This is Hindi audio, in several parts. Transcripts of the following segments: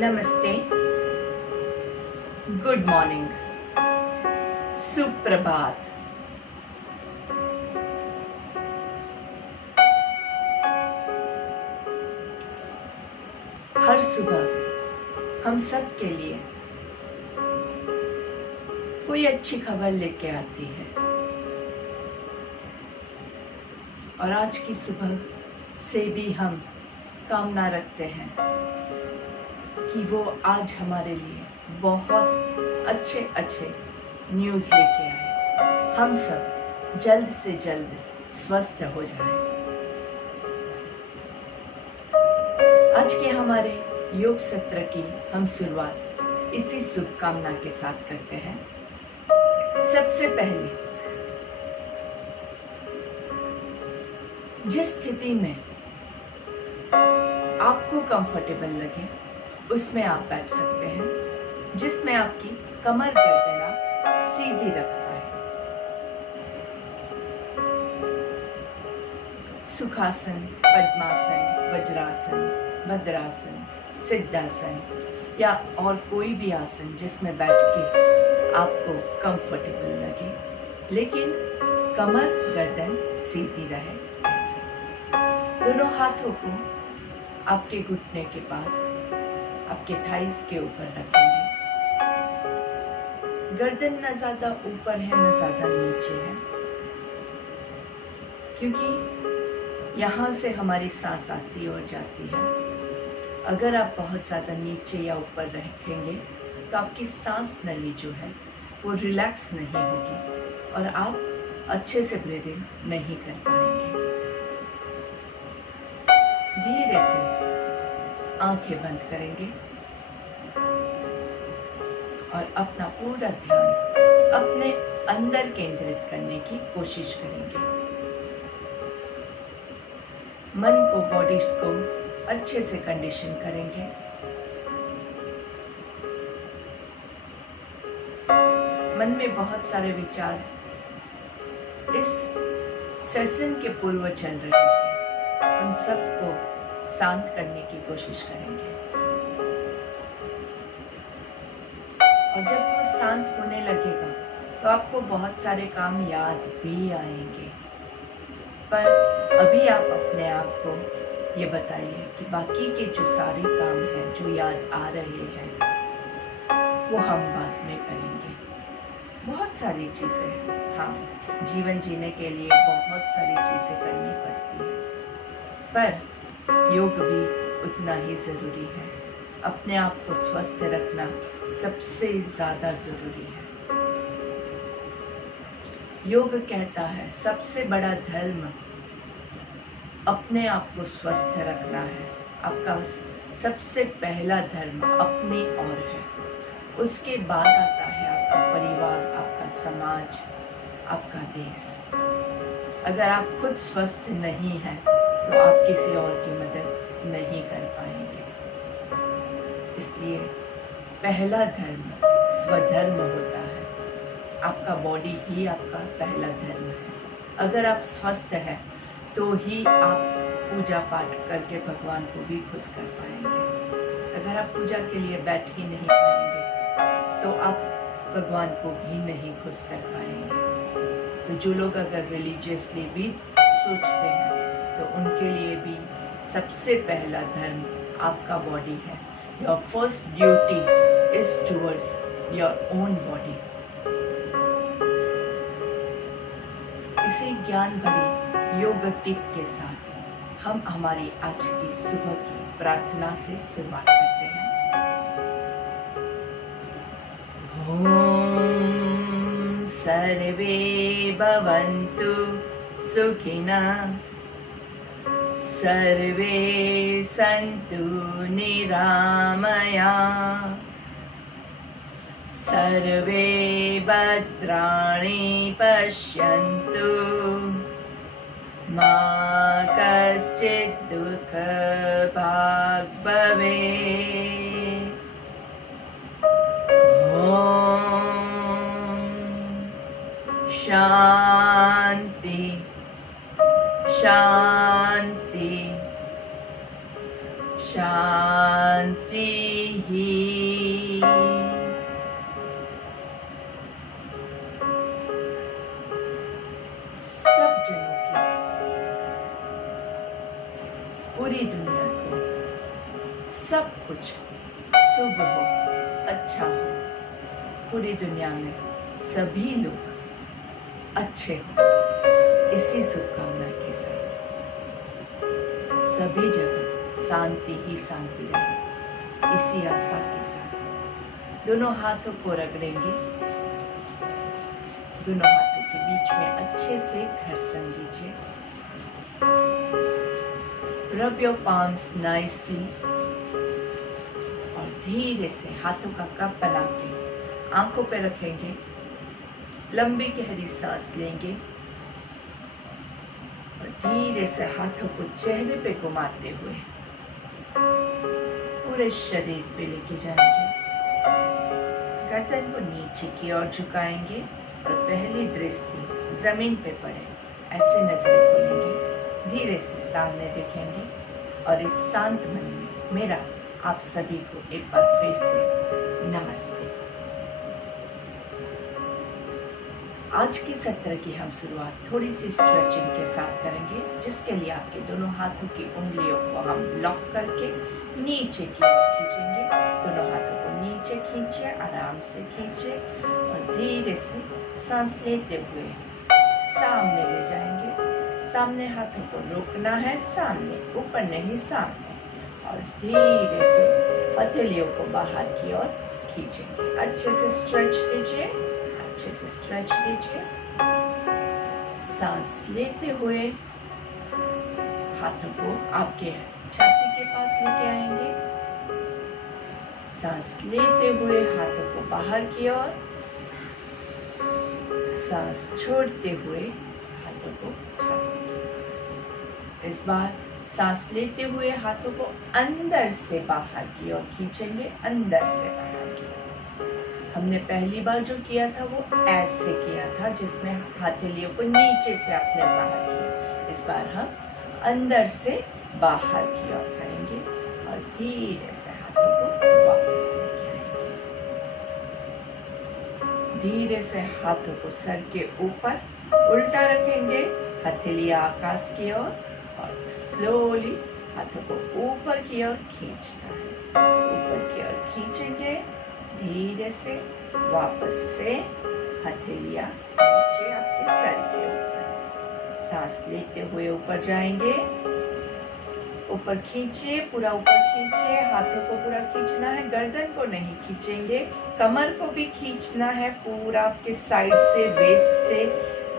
नमस्ते, गुड मॉर्निंग, सुप्रभात। हर सुबह हम सब के लिए कोई अच्छी खबर लेके आती है और आज की सुबह से भी हम कामना रखते हैं कि वो आज हमारे लिए बहुत अच्छे न्यूज़ लेके आए, हम सब जल्द से जल्द स्वस्थ हो जाए। आज के हमारे योग सत्र की हम शुरुआत इसी शुभकामना के साथ करते हैं। सबसे पहले जिस स्थिति में आपको कंफर्टेबल लगे उसमें आप बैठ सकते हैं, जिसमें आपकी कमर गर्दन आप सीधी रख पाए। सुखासन, पद्मासन, वज्रासन, भद्रासन, सिद्धासन या और कोई भी आसन जिसमें बैठ के आपको कंफर्टेबल लगे, लेकिन कमर गर्दन सीधी रहे। ऐसे दोनों हाथों को आपके घुटने के पास, आपके थाइस के ऊपर रखेंगे। गर्दन न ज्यादा ऊपर है न ज्यादा नीचे है, क्योंकि यहाँ से हमारी सांस आती और जाती है। अगर आप बहुत ज़्यादा नीचे या ऊपर रखेंगे तो आपकी सांस नली जो है वो रिलैक्स नहीं होगी और आप अच्छे से ब्रीदिंग नहीं कर पाएंगे। धीरे से आंखें बंद करेंगे और अपना पूरा ध्यान अपने अंदर केंद्रित करने की कोशिश करेंगे। मन को, बॉडी को अच्छे से कंडीशन करेंगे। मन में बहुत सारे विचार इस सेशन के पूर्व चल रहे थे, उन सबको शांत करने की कोशिश करेंगे। और जब वो शांत होने लगेगा तो आपको बहुत सारे काम याद भी आएंगे, पर अभी आप अपने आप को ये बताइए कि बाकी के जो सारे काम हैं जो याद आ रहे हैं वो हम बाद में करेंगे। बहुत सारी चीज़ें हैं, हाँ, जीवन जीने के लिए बहुत सारी चीज़ें करनी पड़ती है, पर योग भी उतना ही ज़रूरी है। अपने आप को स्वस्थ रखना सबसे ज़्यादा ज़रूरी है। योग कहता है सबसे बड़ा धर्म अपने आप को स्वस्थ रखना है। आपका सबसे पहला धर्म अपनी ओर है, उसके बाद आता है आपका परिवार, आपका समाज, आपका देश। अगर आप खुद स्वस्थ नहीं हैं तो आप किसी और की मदद नहीं कर पाएंगे। इसलिए पहला धर्म स्वधर्म होता है। आपका बॉडी ही आपका पहला धर्म है। अगर आप स्वस्थ हैं तो ही आप पूजा पाठ करके भगवान को भी खुश कर पाएंगे। अगर आप पूजा के लिए बैठ ही नहीं पाएंगे तो आप भगवान को भी नहीं खुश कर पाएंगे। तो जो लोग अगर रिलीजियसली भी सोचते हैं तो उनके लिए भी सबसे पहला धर्म आपका बॉडी है। Your first duty is towards your own body. इसी ज्ञान भरी योग टिप के साथ हम हमारी आज की सुबह की प्रार्थना से शुरुआत करते हैं। ओम सर्वे भवन्तु सुखिनः, सर्वे सन्तु निरामयाः, सर्वे भद्राणि पश्यन्तु, मा कश्चित् दुःखभाग् भवेत्। ॐ शान्ति शान्ति शांति ही। सब जनों की, पूरी दुनिया को सब कुछ शुभ हो, अच्छा हो। पूरी दुनिया में सभी लोग अच्छे हो, इसी शुभकामना के साथ सभी जगह शांति ही शांति रहे, इसी आशा के साथ दोनों हाथों को रगड़ेंगे। दोनों हाथों के बीच में अच्छे से घर्षण दीजिए। रब योर पाम्स नाइसली और धीरे से हाथों का कप बना के आंखों पे रखेंगे। लंबी गहरी सांस लेंगे और धीरे से हाथों को चेहरे पे घुमाते हुए पूरे शरीर पे लेके जाएंगे। गर्दन को नीचे की ओर झुकाएंगे और पहली दृष्टि जमीन पे पड़े ऐसे नजरें खोलेंगे। धीरे से सामने देखेंगे और इस शांत मन में मेरा आप सभी को एक बार फिर से नमस्ते। आज की सत्र की हम शुरुआत थोड़ी सी स्ट्रेचिंग के साथ करेंगे, जिसके लिए आपके दोनों हाथों की उंगलियों को हम लॉक करके नीचे की ओर खींचेंगे। दोनों हाथों को नीचे खींचिए, आराम से खींचिए और धीरे से सांस लेते हुए सामने ले जाएंगे। सामने हाथों को रोकना है, सामने, ऊपर नहीं, सामने, और धीरे से हथेलियों को बाहर की ओर खींचेंगे। अच्छे से स्ट्रेच लीजिए, अच्छे से स्ट्रेच लीजिए। सांस लेते हुए हाथों को आपके छाती के पास लेके आएंगे। सांस लेते हुए हाथों को बाहर की ओर, सांस छोड़ते हुए हाथों को छाती के पास। इस बार सांस लेते हुए हाथों को अंदर से बाहर की ओर खींचेंगे, अंदर से बाहर की ओर। हमने पहली बार जो किया था वो ऐसे किया था, जिसमें हथेलियों को नीचे से अपने बाहर किया। इस बार हम अंदर से बाहर की ओर करेंगे और धीरे से हाथों को वापस लेके आएंगे। धीरे से हाथों को सर के ऊपर उल्टा रखेंगे, हथेलियां आकाश की ओर, और स्लोली हाथों को ऊपर की ओर खींचना है। ऊपर की ओर खींचेंगे, धीरे से वापस से हथेलियां नीचे आपके सर के ऊपर। सांस लेते हुए ऊपर जाएंगे, ऊपर खींचिए, पूरा ऊपर खींचिए। हाथों को पूरा खींचना है, गर्दन को नहीं खींचेंगे, कमर को भी खींचना है पूरा आपके साइड से, वेस्ट से,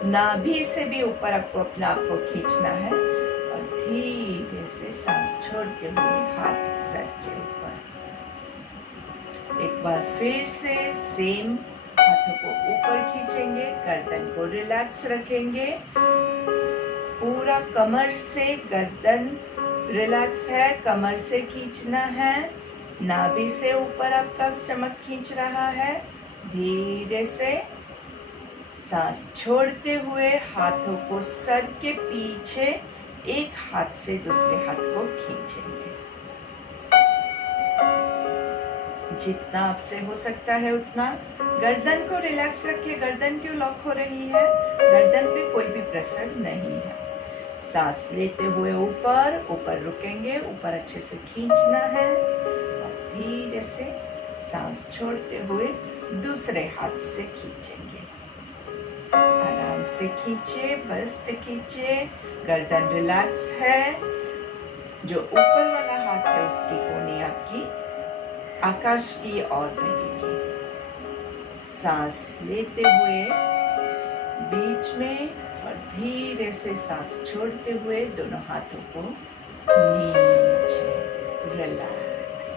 नाभि से भी ऊपर आपको अपना आप को खींचना है। और धीरे से सांस छोड़ते हुए हाथ सर के ऊपर। एक बार फिर से सेम, हाथों को ऊपर खींचेंगे, गर्दन को रिलैक्स रखेंगे, पूरा कमर से, गर्दन रिलैक्स है, कमर से खींचना है, नाभि से ऊपर आपका स्टमक खींच रहा है। धीरे से सांस छोड़ते हुए हाथों को सर के पीछे एक हाथ से दूसरे हाथ को खींचेंगे। जितना आपसे हो सकता है उतना। गर्दन को रिलैक्स रखिए। गर्दन क्यों लॉक हो रही है? गर्दन पे कोई भी प्रेशर नहीं है। सांस लेते हुए ऊपर, ऊपर रुकेंगे, ऊपर अच्छे से खींचना है और धीरे से सांस छोड़ते हुए दूसरे हाथ से खींचेंगे। आराम से खींचिए, बस्ट खींचिए, गर्दन रिलैक्स है। जो ऊपर वाला हाथ है उसकी कोनी आपकी आकाश की ओर रहेगी। सांस लेते हुए बीच में और धीरे से सांस छोड़ते हुए दोनों हाथों को नीचे, रिलैक्स।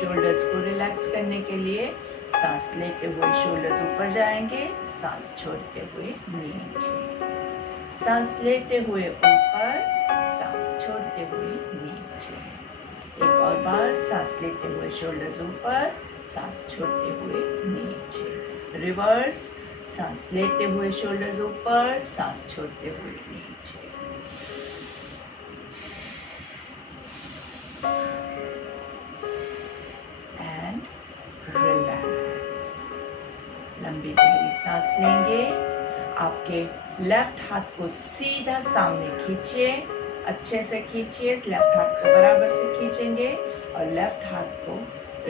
शोल्डर्स को रिलैक्स करने के लिए सांस लेते हुए शोल्डर्स ऊपर जाएंगे, सांस छोड़ते हुए नीचे, सांस लेते हुए ऊपर, सांस छोड़ते हुए नीचे। एक और बार सांस लेते हुए शोल्डर्स ऊपर, सांस छोड़ते हुए नीचे। रिवर्स, सांस लेते हुए शोल्डर्स ऊपर, सांस छोड़ते हुए नीचे। लेंगे, आपके लेफ्ट हाथ को सीधा सामने खींचिए, अच्छे से खींचिए, लेफ्ट हाथ को बराबर से खींचेंगे और लेफ्ट हाथ को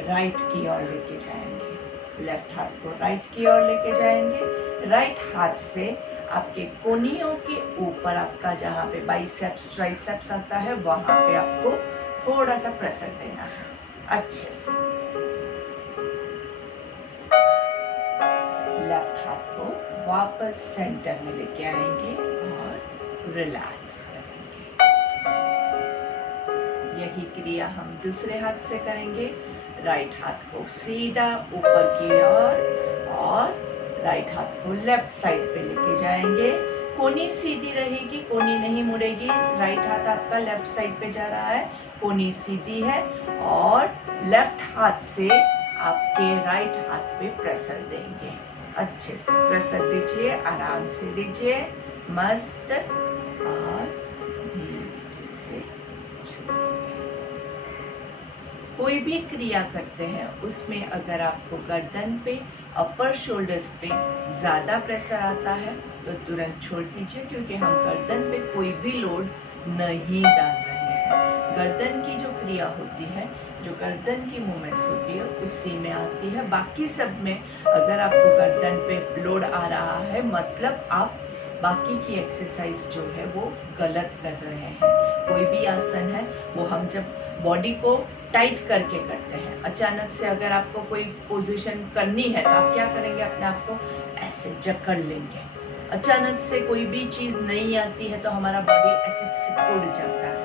राइट की ओर लेके जाएंगे। लेफ्ट हाथ को राइट की ओर लेके जाएंगे। राइट हाथ से आपके कोहनियों के ऊपर आपका जहाँ पे बाइसेप्स ट्राइसेप्स आता है वहां पे आपको थोड़ा सा प्रेशर देना है अच्छे से। लेफ्ट हाथ को वापस सेंटर में लेके आएंगे और रिलैक्स करेंगे। यही क्रिया हम दूसरे हाथ से करेंगे। राइट हाथ को सीधा ऊपर की ओर और राइट हाथ को लेफ्ट साइड पे लेके जाएंगे। कोहनी सीधी रहेगी, कोहनी नहीं मुड़ेगी। राइट हाथ आपका लेफ्ट साइड पे जा रहा है, कोहनी सीधी है और लेफ्ट हाथ से आपके राइट हाथ पे प्रेशर देंगे। अच्छे से प्रेशर दीजिए, आराम से दीजिए, मस्त, और धीरे से छोड़िए। कोई भी क्रिया करते हैं उसमें अगर आपको गर्दन पे, अपर शोल्डर्स पे ज़्यादा प्रेशर आता है तो तुरंत छोड़ दीजिए, क्योंकि हम गर्दन पे कोई भी लोड नहीं डाल रहे हैं। गर्दन की जो क्रिया होती है, जो गर्दन की मूवमेंट्स होती है उसी में आती है। बाकी सब में अगर आपको गर्दन पे लोड आ रहा है मतलब आप बाकी की एक्सरसाइज जो है वो गलत कर रहे हैं। कोई भी आसन है वो हम जब बॉडी को टाइट करके करते हैं, अचानक से अगर आपको कोई पोजीशन करनी है तो आप क्या करेंगे, अपने आप को ऐसे जकड़ लेंगे। अचानक से कोई भी चीज़ नहीं आती है तो हमारा बॉडी ऐसे सिकुड़ जाता है,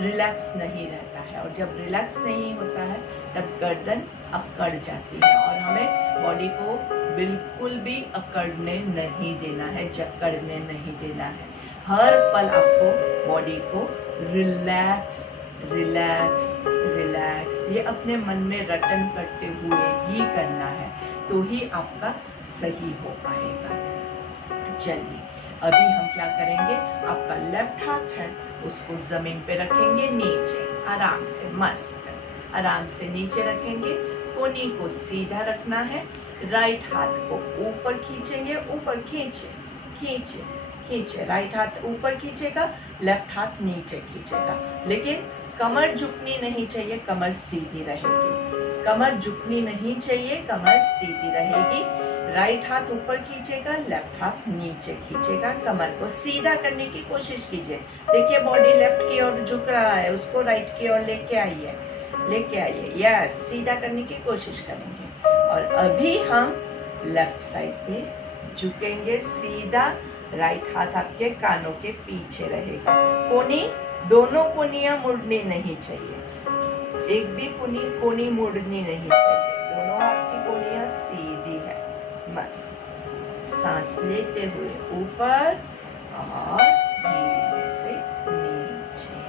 रिलैक्स नहीं रहता है, और जब रिलैक्स नहीं होता है तब गर्दन अकड़ जाती है और हमें बॉडी को बिल्कुल भी अकड़ने नहीं देना है, जकड़ने नहीं देना है। हर पल आपको बॉडी को रिलैक्स रिलैक्स रिलैक्स ये अपने मन में रटन करते हुए ही करना है, तो ही आपका सही हो पाएगा। चलिए अभी हम क्या करेंगे, आपका लेफ्ट हाथ है उसको जमीन पे रखेंगे, नीचे आराम से, मस्त आराम से नीचे रखेंगे। कोहनी को सीधा रखना है। राइट हाथ को ऊपर खींचेंगे, ऊपर खींचे खींचे खींचे, राइट हाथ ऊपर खींचेगा, लेफ्ट हाथ नीचे खींचेगा, लेकिन कमर झुकनी नहीं चाहिए, कमर सीधी रहेगी। कमर झुकनी नहीं चाहिए, कमर सीधी रहेगी। राइट हाथ ऊपर खींचेगा, लेफ्ट हाथ नीचे खींचेगा। कमर को सीधा करने की कोशिश कीजिए। देखिए बॉडी लेफ्ट की ओर झुक रहा है, उसको राइट की ओर लेके आइए, लेके आइए, यस, सीधा करने की कोशिश करेंगे। और अभी हम लेफ्ट साइड पे झुकेंगे सीधा। राइट हाथ आपके कानों के पीछे रहेगा। कोहनी, दोनों कोहनियां मुड़नी नहीं चाहिए, एक भी कोहनी मुड़नी नहीं चाहिए, दोनों हाथ की कोहनियां सीधी है। मस्त, सांस लेते हुए ऊपर और धीरे से नीचे।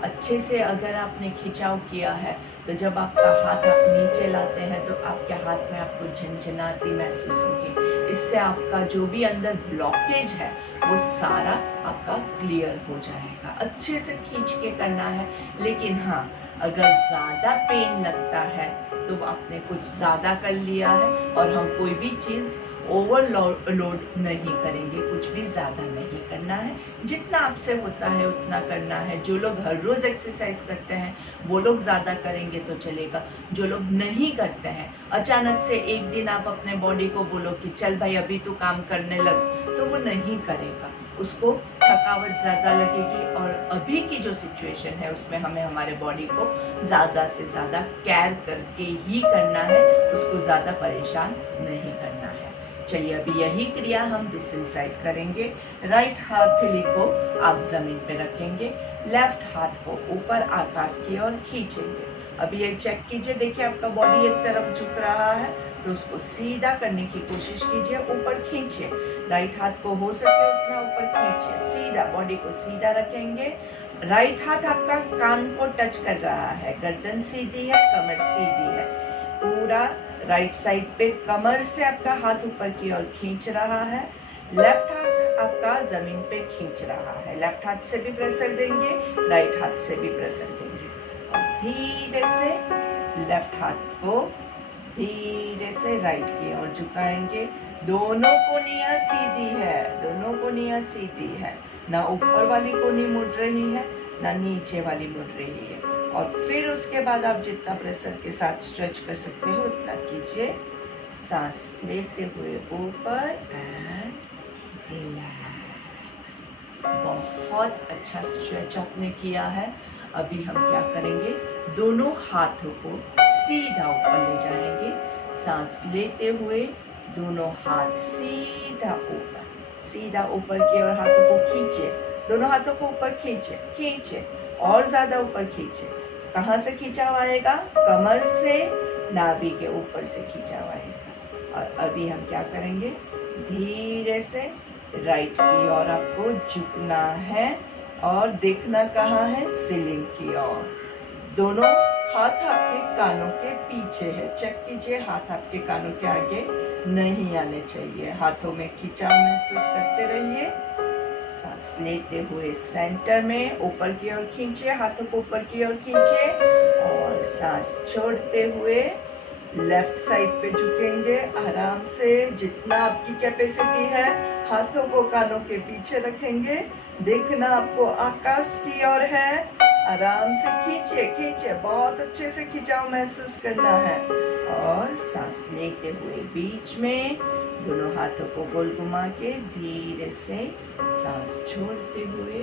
अच्छे से अगर आपने खिंचाव किया है तो जब आपका हाथ आप नीचे लाते हैं तो आपके हाथ में आपको झनझनाती महसूस होगी। इससे आपका जो भी अंदर ब्लॉकेज है वो सारा आपका क्लियर हो जाएगा। अच्छे से खींच के करना है, लेकिन हाँ अगर ज़्यादा पेन लगता है तो आपने कुछ ज़्यादा कर लिया है, और हम कोई भी चीज़ ओवरलोड नहीं करेंगे, कुछ भी ज़्यादा नहीं करना है। जितना आपसे होता है उतना करना है। जो लोग हर रोज़ एक्सरसाइज करते हैं वो लोग ज़्यादा करेंगे तो चलेगा। जो लोग नहीं करते हैं, अचानक से एक दिन आप अपने बॉडी को बोलो कि चल भाई अभी तो काम करने लग, तो वो नहीं करेगा, उसको थकावट ज़्यादा लगेगी। और अभी की जो सिचुएशन है उसमें हमें हमारे बॉडी को ज़्यादा से ज़्यादा केयर करके ही करना है, उसको ज़्यादा परेशान नहीं करना है। चलिए अभी यही क्रिया हम दूसरी साइड करेंगे। राइट हथेली को आप जमीन पे रखेंगे, लेफ्ट हाथ को ऊपर आकाश की ओर खींचेंगे। अभी ये चेक कीजिए, देखिए आपका बॉडी एक तरफ झुक रहा है तो उसको सीधा करने की कोशिश कीजिए, ऊपर खींचिए। राइट हाथ को हो सके उतना ऊपर खींचिए, सीधा बॉडी को सीधा रखेंगे। राइट हाथ आपका कान को टच कर रहा है, गर्दन सीधी है, कमर सीधी है, पूरा राइट साइड पे कमर से आपका हाथ ऊपर की ओर खींच रहा है। लेफ्ट हाथ आपका जमीन पे खींच रहा है। लेफ्ट हाथ से भी प्रेशर देंगे, राइट हाथ से भी प्रेशर देंगे, और धीरे से लेफ्ट हाथ को धीरे से राइट की ओर झुकाएंगे। दोनों कोनियां सीधी है, दोनों कोनियां सीधी है, ना ऊपर वाली कोनी मुड़ रही है ना नीचे वाली मुड़ रही है। और फिर उसके बाद आप जितना प्रेशर के साथ स्ट्रेच कर सकते हो उतना कीजिए। सांस लेते हुए ऊपर एंड रिलैक्स। बहुत अच्छा स्ट्रेच आपने किया है। अभी हम क्या करेंगे, दोनों हाथों को सीधा ऊपर ले जाएंगे। सांस लेते हुए दोनों हाथ सीधा ऊपर की ओर हाथों को खींचे। दोनों हाथों को ऊपर खींचे और ज्यादा ऊपर खींचे। कहाँ से खींचाव आएगा? कमर से, नाभि के ऊपर से खींचाव आएगा। और अभी हम क्या करेंगे, धीरे से राइट की ओर आपको झुकना है और देखना कहाँ है? सीलिंग की ओर। दोनों हाथ आपके कानों के पीछे है। चेक कीजिए, हाथ आपके कानों के आगे नहीं आने चाहिए। हाथों में खिंचाव महसूस करते रहिए। सांस लेते हुए सेंटर में ऊपर की ओर खींचिए, हाथों को ऊपर की ओर खींचिए और सांस छोड़ते हुए लेफ्ट साइड पे झुकेंगे आराम से। जितना आपकी कैपेसिटी है हाथों को कानों के पीछे रखेंगे। देखना आपको आकाश की ओर है। आराम से खींचे, बहुत अच्छे से खिंचाव महसूस करना है। और सांस लेते हुए बीच में दोनों हाथों को गोल घुमा के धीरे से सांस छोड़ते हुए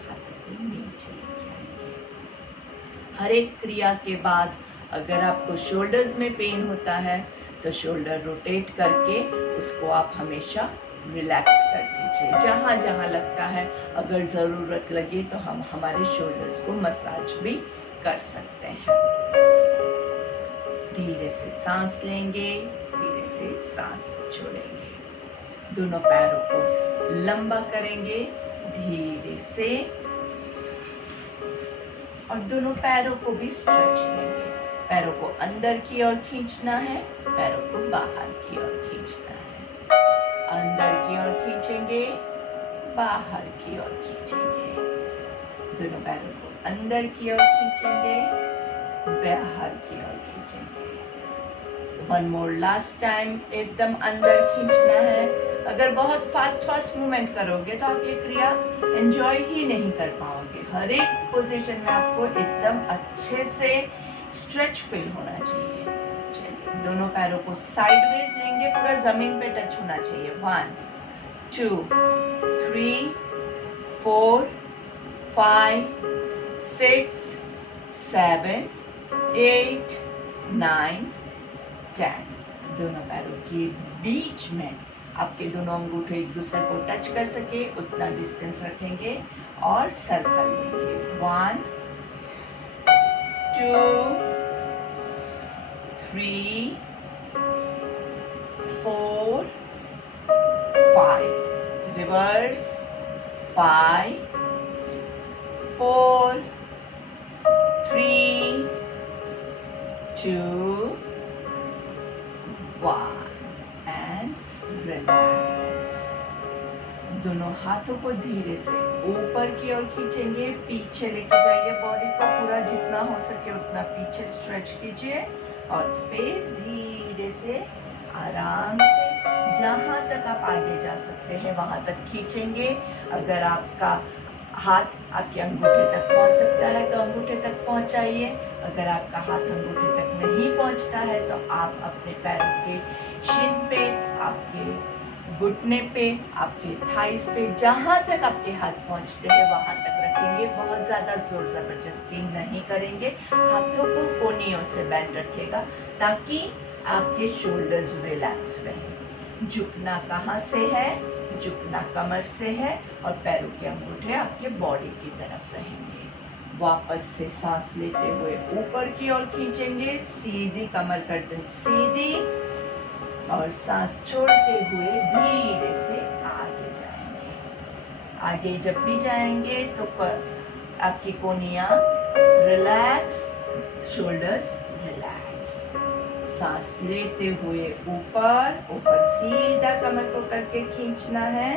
हाथों को नीचे लेके आएंगे। हर एक क्रिया के बाद अगर आपको शोल्डर्स में पेन होता है तो शोल्डर रोटेट करके उसको आप हमेशा रिलैक्स कर दीजिए। जहाँ जहाँ लगता है, अगर ज़रूरत लगे तो हम हमारे शोल्डर्स को मसाज भी कर सकते हैं। धीरे से सांस लेंगे, धीरे से सांस छोड़ेंगे। दोनों पैरों को लंबा करेंगे धीरे से और दोनों पैरों को भी स्ट्रेच लेंगे। पैरों को अंदर की ओर खींचना है, पैरों को बाहर की ओर खींचना है। अंदर की ओर खींचेंगे, बाहर की ओर खींचेंगे। दोनों पैरों को अंदर की ओर खींचेंगे, बाहर की ओर खींचेंगे। वन मोर लास्ट टाइम, एकदम अंदर खींचना है। अगर बहुत फास्ट मूवमेंट करोगे तो आप ये क्रिया एंजॉय ही नहीं कर पाओगे। हर एक पोजीशन में आपको एकदम अच्छे से स्ट्रेच फील होना चाहिए। चलिए, दोनों पैरों को साइडवेज लेंगे, पूरा जमीन पे टच होना चाहिए। 1 2 3 4 5 6 7 8 9 10। दोनों पैरों के बीच में आपके दोनों अंगूठे एक दूसरे को टच कर सके उतना डिस्टेंस रखेंगे और सर्कल लेंगे। 1 2 3 4 5। Reverse 5 4 3 2 1 and relax. दोनों हाथों को धीरे से ऊपर की ओर खींचेंगे, पीछे लेके जाइए बॉडी को पूरा, जितना हो सके उतना पीछे स्ट्रेच कीजिए और फिर धीरे से आराम से जहां तक आप आगे जा सकते हैं वहां तक खींचेंगे। अगर आपका हाथ आपके अंगूठे तक पहुंच सकता है तो अंगूठे तक पहुंचाइए। अगर आपका हाथ अंगूठे तक नहीं पहुंचता है तो आप अपने पैरों के शिन पे, आपके घुटने पे, आपके थाइस पे, जहां तक आपके हाथ पहुंचते हैं वहां तक रखेंगे। बहुत ज्यादा जोर जबरदस्ती नहीं करेंगे। हाथों को कोनियों से बैंड रखिएगा ताकि आपके शोल्डर्स रिलैक्स रहें। झुकना कहाँ से है? झुकना कमर से है और पैरों के अंगूठे आपके बॉडी की तरफ रहेंगे। वापस से सांस लेते हुए ऊपर की ओर खींचेंगे, सीधी कमर गर्दन सीधी, और सांस छोड़ते हुए धीरे से आगे जाएंगे। आगे जब भी जाएंगे तो आपकी कोनियां रिलैक्स, शोल्डर्स रिलैक्स। सांस लेते हुए ऊपर सीधा कमर को करके खींचना है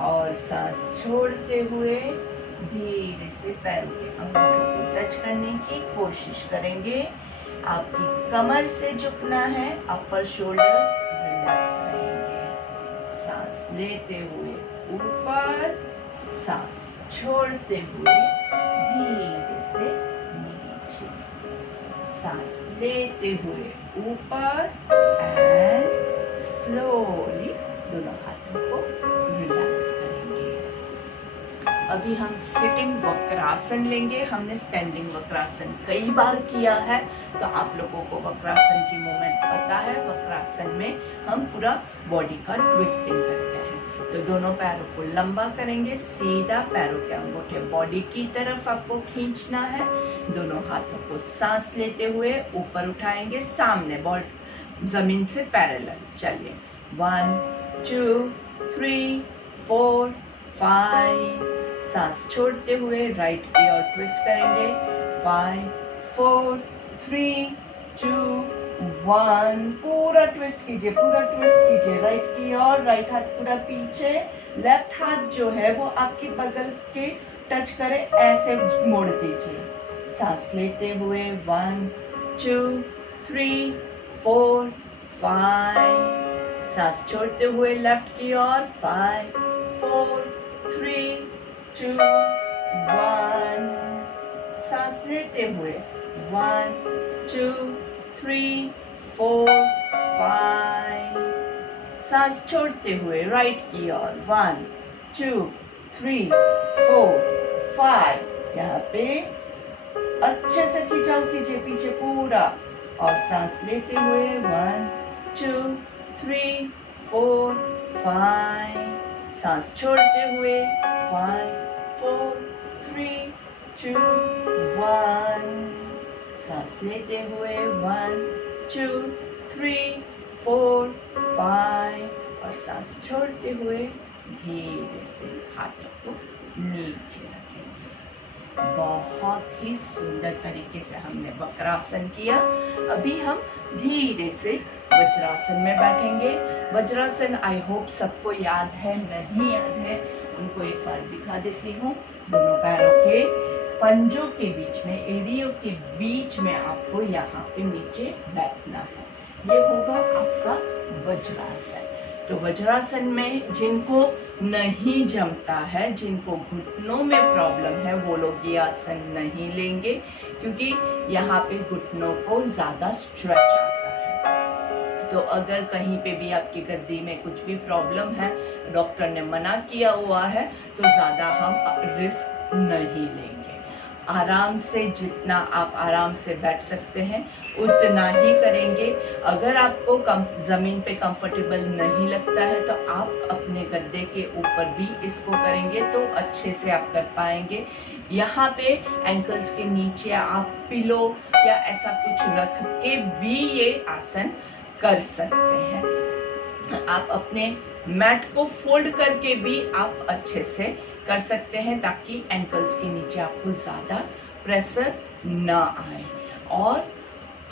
और सांस छोड़ते हुए धीरे से पैरों के अंगूठों को टच करने की कोशिश करेंगे। आपकी कमर से झुकना है, अपर शोल्डर्स रिलैक्स रहेंगे। सांस लेते हुए ऊपर, सांस छोड़ते हुए धीरे से नीचे। सांस लेते हुए ऊपर एंड स्लोली दोनों हाथों को रिलैक्स करेंगे। अभी हम सिटिंग वक्रासन लेंगे। हमने स्टैंडिंग वक्रासन कई बार किया है, तो आप लोगों को वक्रासन की मूवमेंट पता है। वक्रासन में हम पूरा बॉडी का ट्विस्टिंग करते हैं। तो दोनों पैरों को लंबा करेंगे, सीधा पैरों के अंगूठे बॉडी की तरफ आपको खींचना है। दोनों हाथों को सांस लेते हुए ऊपर उठाएंगे, सामने बॉडी जमीन से पैरेलल। चलिए 1 2 3 4 5। सांस छोड़ते हुए राइट की ओर ट्विस्ट करेंगे। 5 4 3 2 1। पूरा ट्विस्ट कीजिए, पूरा ट्विस्ट कीजिए राइट की ओर। राइट हाथ पूरा पीछे, लेफ्ट हाथ जो है वो आपकी बगल के टच करे, ऐसे मोड़ दीजिए। सांस लेते हुए 1 2 3 4 5। सांस छोड़ते हुए लेफ्ट की ओर 5 4 3 2 1। सांस लेते हुए 1 2 3 4 5। सांस छोड़ते हुए राइट की ओर 1 2 3 4 5। यहाँ पे अच्छे से खिंचाव कीजिए पीछे पूरा, और सांस लेते हुए 1 2 3 4 5। सांस छोड़ते हुए 5 4 3 2 1। सांस लेते हुए 1 2 3 4 5, और सांस छोड़ते हुए धीरे से हाथों को नीचे रखेंगे। बहुत ही सुंदर तरीके से हमने वक्रासन किया। अभी हम धीरे से वज्रासन में बैठेंगे। वज्रासन आई होप सबको याद है, नहीं याद है उनको एक बार दिखा देती हूँ। दोनों पैरों के पंजों के बीच में, एड़ियों के बीच में आपको यहाँ पे नीचे बैठना है। ये होगा आपका वज्रासन। तो वज्रासन में जिनको नहीं जमता है, जिनको घुटनों में प्रॉब्लम है, वो लोग ये आसन नहीं लेंगे, क्योंकि यहाँ पे घुटनों को ज्यादा स्ट्रेच आता है। तो अगर कहीं पे भी आपकी गद्दी में कुछ भी प्रॉब्लम है, डॉक्टर ने मना किया हुआ है, तो ज्यादा हम रिस्क नहीं लेंगे। आराम से, जितना आप आराम से बैठ सकते हैं उतना ही करेंगे। अगर आपको जमीन पे कंफर्टेबल नहीं लगता है, तो आप अपने गद्दे के ऊपर भी इसको करेंगे तो अच्छे से आप कर पाएंगे। यहाँ पे एंकल्स के नीचे आप पिलो या ऐसा कुछ रख के भी ये आसन कर सकते हैं। आप अपने मैट को फोल्ड करके भी आप अच्छे से कर सकते हैं, ताकि एंकल्स के नीचे आपको ज़्यादा प्रेशर ना आए। और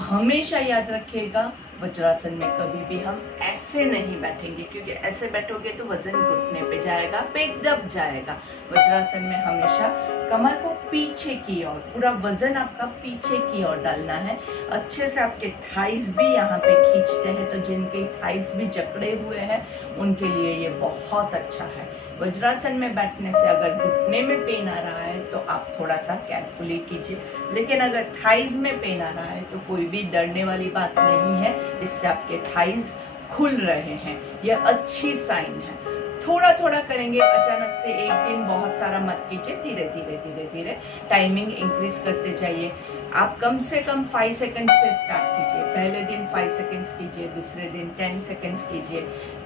हमेशा याद रखिएगा, वज्रासन में कभी भी हम ऐसे नहीं बैठेंगे, क्योंकि ऐसे बैठोगे तो वजन घुटने पे जाएगा, पेट दब जाएगा। वज्रासन में हमेशा कमर को पीछे की ओर, पूरा वजन आपका पीछे की ओर डालना है। अच्छे से आपके थाइस भी यहाँ पे खींचते हैं, तो जिनके थाइस भी जकड़े हुए हैं उनके लिए ये बहुत अच्छा है। वज्रासन में बैठने से अगर घुटने में पेन आ रहा है तो आप थोड़ा सा केयरफुली कीजिए, लेकिन अगर थाइस में पेन आ रहा है तो कोई भी डरने वाली बात नहीं है। इससे आपके थाइस खुल रहे हैं, यह अच्छी साइन है। थोड़ा थोड़ा करेंगे, अचानक से एक दिन बहुत सारा मत कीजिए, धीरे धीरे धीरे धीरे टाइमिंग इंक्रीज करते जाइए। आप कम से कम 5 सेकंड से स्टार्ट कीजिए। पहले दिन 5 सेकंड्स कीजिए, दूसरे दिन 10 सेकंड्स कीजिए,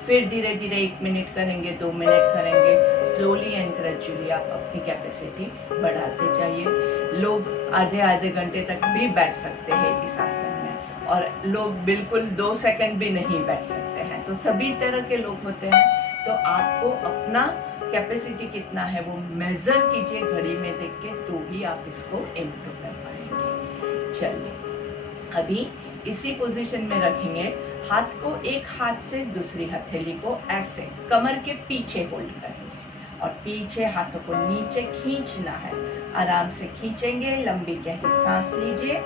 फिर धीरे धीरे 1 मिनट करेंगे, 2 मिनट करेंगे। स्लोली एंड ग्रेजुअली आप अपनी कैपेसिटी बढ़ाते जाइए। लोग आधे आधे घंटे तक भी बैठ सकते हैं इस आसन में, और लोग बिल्कुल 2 सेकंड भी नहीं बैठ सकते हैं। तो सभी तरह के लोग होते हैं, तो आपको अपना कैपेसिटी कितना है वो मेजर कीजिए घड़ी में देख के, तो भी आप इसको इम्प्रूव कर पाएंगे। चलिए अभी इसी पोजीशन में रखेंगे। हाथ को एक हाथ से दूसरी हथेली को ऐसे कमर के पीछे होल्ड करेंगे, और पीछे हाथों को नीचे खींचना है। आराम से खींचेंगे, लंबी गहरी सांस लीजिए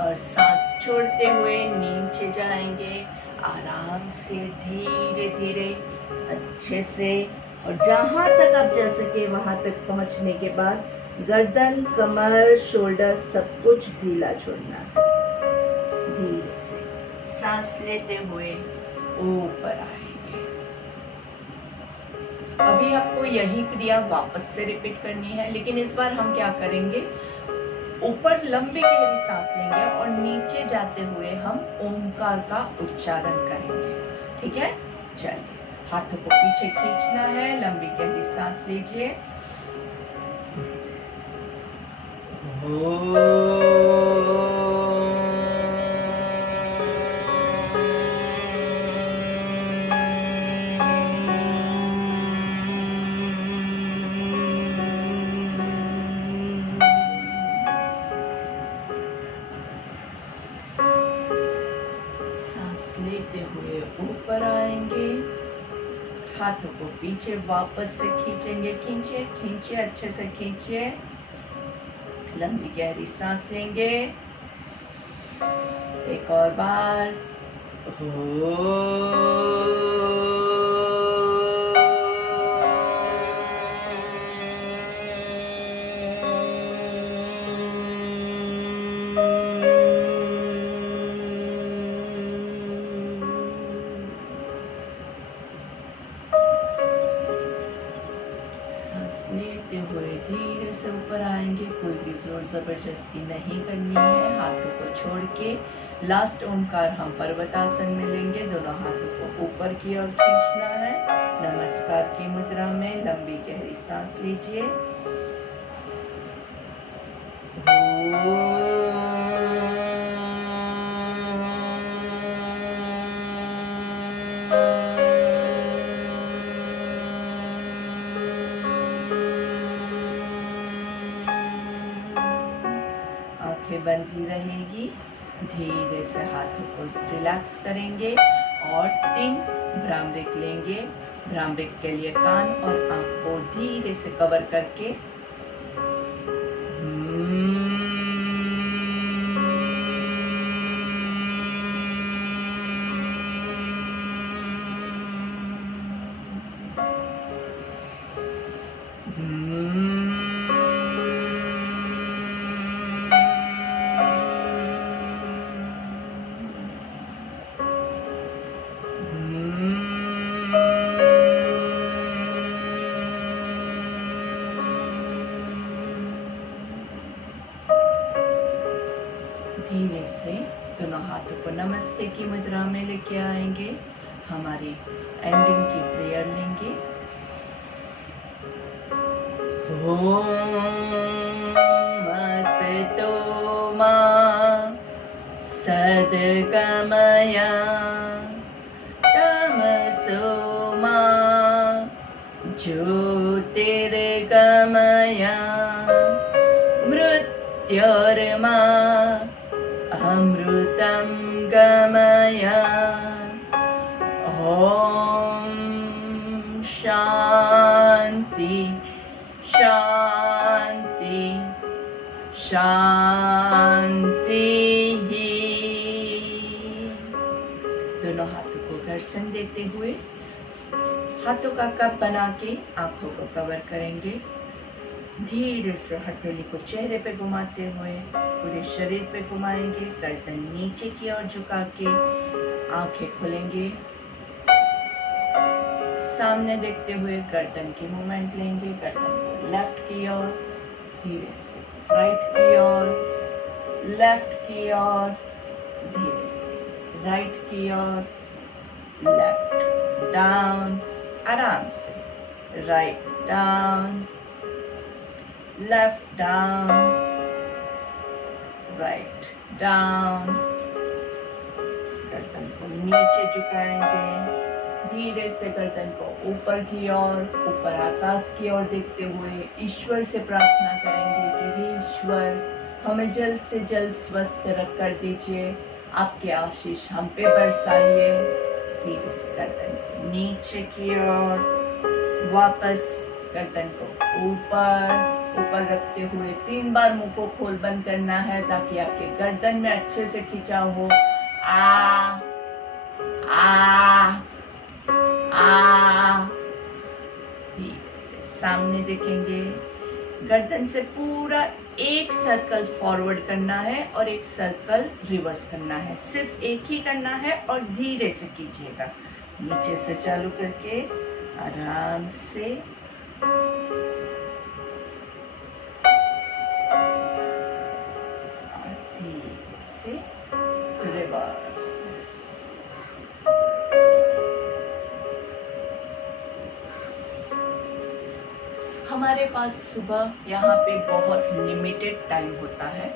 और सांस छोड़ते हुए नीचे जाएंगे आराम से, धीरे धीरे, अच्छे से। और जहाँ तक आप जा सके वहाँ तक पहुँचने के बाद गर्दन, कमर, शोल्डर सब कुछ ढीला छोड़ना है। धीरे से सांस लेते हुए ऊपर आएंगे। अभी आपको यही क्रिया वापस से रिपीट करनी है, लेकिन इस बार हम क्या करेंगे, ऊपर लंबी गहरी सांस लेंगे और नीचे जाते हुए हम ओंकार का उच्चारण करेंगे। ठीक है, चलिए हाथों को पीछे खींचना है, लंबी गहरी सांस लीजिए। लेते हुए ऊपर आएंगे, हाथों को पीछे वापस से खींचेंगे। खींचिए खींचिए, अच्छे से खींचिए। लंबी गहरी सांस लेंगे एक और बार। लेते हुए धीरे से ऊपर आएंगे, कोई भी जोर जबरदस्ती नहीं करनी है। हाथों को छोड़ के लास्ट ओंकार हम पर्वतासन में लेंगे। दोनों हाथों को ऊपर की ओर खींचना है। नमस्कार की मुद्रा में लंबी गहरी सांस लीजिए। बंद ही रहेगी। धीरे से हाथों को रिलैक्स करेंगे और 3 भ्रामरिक लेंगे। भ्रामरिक के लिए कान और आंख को धीरे से कवर करके धीरे से दोनों हाथों को नमस्ते की मुद्रा में लेके आएंगे। हमारी एंडिंग की प्रेयर लेंगे। अस्तु मा सद्गमय तमसो मा ज्योतिर्गमय मृत्योर्मा अमृतं गमय। ओम शांति शांति शांति। दोनों हाथों को घर्षण देते हुए हाथों का कप बना के आंखों को कवर करेंगे। धीरे से हथेली को चेहरे पे घुमाते हुए पूरे शरीर पे घुमाएंगे। गर्दन नीचे की ओर झुका के आंखें खोलेंगे। सामने देखते हुए गर्दन की मूवमेंट लेंगे। गर्दन को लेफ्ट की ओर, धीरे से राइट की ओर, लेफ्ट की ओर, धीरे से राइट की ओर, लेफ्ट डाउन, आराम से write down, left down, write down. गर्दन को नीचे झुकाएंगे। धीरे से गर्दन को ऊपर की ओर, ऊपर आकाश की ओर देखते हुए ईश्वर से प्रार्थना करेंगे कि हे ईश्वर, हमें जल्द से जल्द स्वस्थ रख कर दीजिए। आपके आशीष हम पे बरसाइए। धीरे से गर्दन को नीचे की ओर, वापस गर्दन को ऊपर ऊपर रखते हुए 3 बार मुंह को खोल बंद करना है ताकि आपके गर्दन में अच्छे से खिंचाव हो। आ आ आ। ठीक से सामने देखेंगे। गर्दन से पूरा एक सर्कल फॉरवर्ड करना है और एक सर्कल रिवर्स करना है। सिर्फ एक ही करना है और धीरे से कीजिएगा। नीचे से चालू करके आराम से और धीरे से रिवर्स। हमारे पास सुबह यहाँ पे बहुत लिमिटेड टाइम होता है,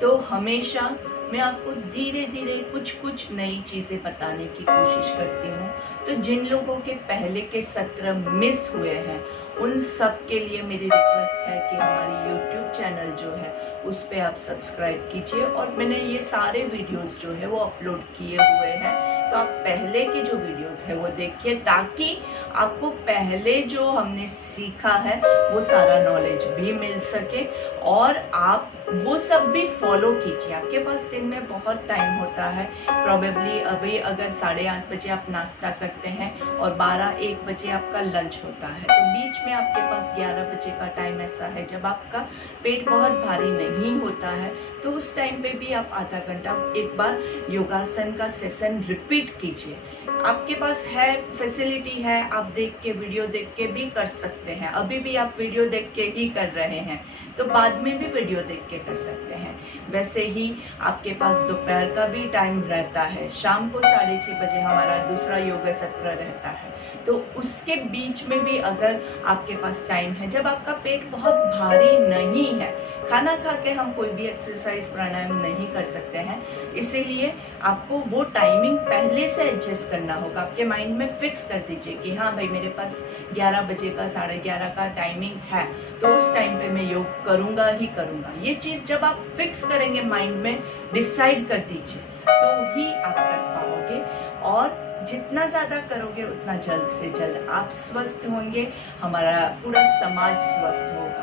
तो हमेशा मैं आपको धीरे धीरे कुछ नई चीज़ें बताने की कोशिश करती हूँ। तो जिन लोगों के पहले के सत्र मिस हुए हैं उन सब के लिए मेरी रिक्वेस्ट है कि हमारी YouTube चैनल जो है उस पर आप सब्सक्राइब कीजिए और मैंने ये सारे वीडियोस जो है वो अपलोड किए हुए हैं, तो आप पहले के जो वीडियोस है वो देखिए ताकि आपको पहले जो हमने सीखा है वो सारा नॉलेज भी मिल सके और आप वो सब भी फॉलो कीजिए। आपके पास दिन में बहुत टाइम होता है, प्रॉबेबली अभी अगर 8:30 बजे आप नाश्ता करते हैं और 12-1 बजे आपका लंच होता है, तो बीच में आपके पास 11 बजे का टाइम ऐसा है जब आपका पेट बहुत भारी नहीं होता है, तो उस टाइम पे भी आप आधा घंटा एक बार योगासन का सेशन रिपीट कीजिए। आपके पास है, फैसिलिटी है, आप देख के वीडियो देख के भी कर सकते हैं। अभी भी आप वीडियो देख के ही कर रहे हैं तो बाद में भी वीडियो देख के कर सकते हैं। वैसे ही आपके पास दोपहर का भी टाइम रहता है, शाम को 6:30 बजे हमारा दूसरा योगा सत्र रहता है, तो उसके बीच में भी अगर आपके पास टाइम है जब आपका पेट बहुत भारी नहीं है, खाना खा के हम कोई भी एक्सरसाइज प्राणायाम नहीं कर सकते हैं, इसीलिए आपको वो टाइमिंग पहले से एडजस्ट करना होगा। आपके माइंड में फिक्स कर dीजिए कि हाँ भाई मेरे पास 11 बजे का 11:30 का टाइमिंग है, तो उस टाइम पे मैं योग करूँगा ही करूँगा। ये चीज़ जब आप फिक्स करेंगे, माइंड में डिसाइड कर दीजिए, तो ही आप कर पाओगे और जितना ज़्यादा करोगे उतना जल्द से जल्द आप स्वस्थ होंगे, हमारा पूरा समाज स्वस्थ होगा।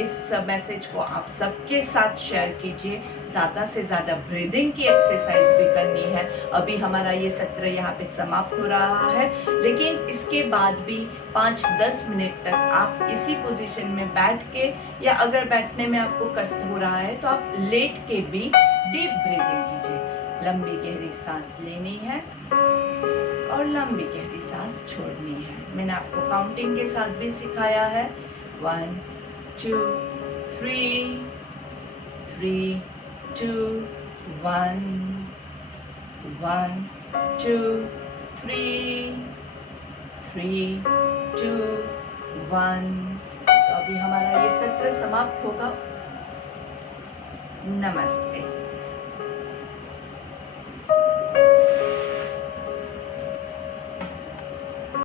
इस मैसेज को आप सबके साथ शेयर कीजिए। ज़्यादा से ज़्यादा ब्रीदिंग की एक्सरसाइज भी करनी है। अभी हमारा ये सत्र यहाँ पे समाप्त हो रहा है, लेकिन इसके बाद भी 5-10 मिनट तक आप इसी पोजीशन में बैठ के, या अगर बैठने में आपको कष्ट हो रहा है तो आप लेट के भी डीप ब्रीदिंग कीजिए। लंबी गहरी सांस लेनी है और लंबी गहरी सांस छोड़नी है। मैंने आपको काउंटिंग के साथ भी सिखाया है। 1 2 3 3 2 1 1 2 3 3 2 1। तो अभी हमारा ये सत्र समाप्त होगा। नमस्ते।